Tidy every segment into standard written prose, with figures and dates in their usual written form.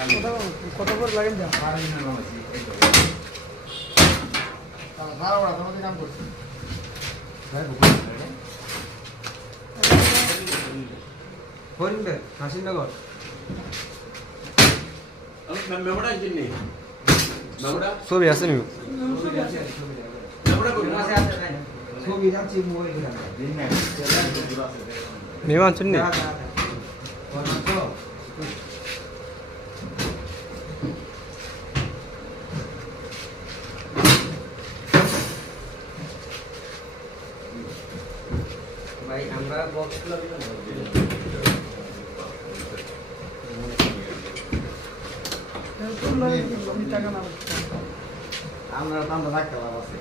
কত করে লাগেন যা কাম করছি হরিণবে হাসিনগর ছবি আছে নি মেহমান শুননি ভাই আমরা বক্সগুলো আমরা দাম রাখতে লাভ আছে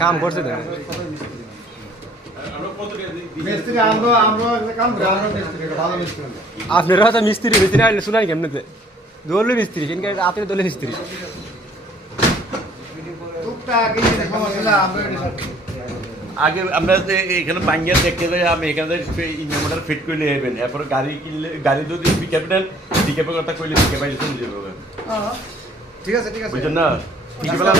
কাম করছে আপনারা তো মিস্ত্রি মিস্ত্রি আইলে শুনাই কেমনিতে দোলে মিস্ত্রি কিন্তু আপনি দোলে মিস্ত্রি আগে আমরা এখানে বাঙ্গিয়া দেখতে যাই আমি এখানে ইঞ্জিন মোটর ফিট করে নিয়ে যাবেন এরপর গাড়ি কিনলে গাড়ি যদি পিকআপ নেন পিকআপের কথা কইলে পিকআপ আইলে চলে যাবে ঠিক আছে ঠিক আছে বুঝছেন না পিকআপ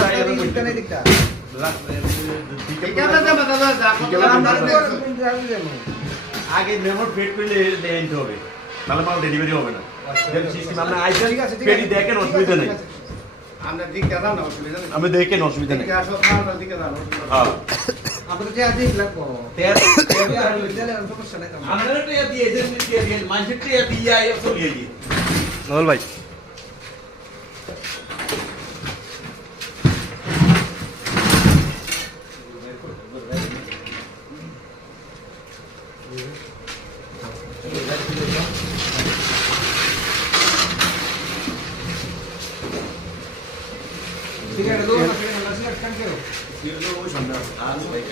আগে মেমোর ফিট করলে নিতে হবে তাহলে মাল ডেলিভারি হবে না সিস্টেম আমরা আইসেন পেডি দেখেন অসুবিধা নেই আমরা দেখেন অসুবিধা নেই হ্যাঁ আপনাদের যে আদি লাগবো আমরা তো দিয়ে এজেন্ট দিয়ে মানচিত্র দিয়ে আই চলিয়ে দিয়ে নবল ভাই ঠিক আছে দো না সিলেক্ট কান করো ওই সন্ধ্যা আজ ভাই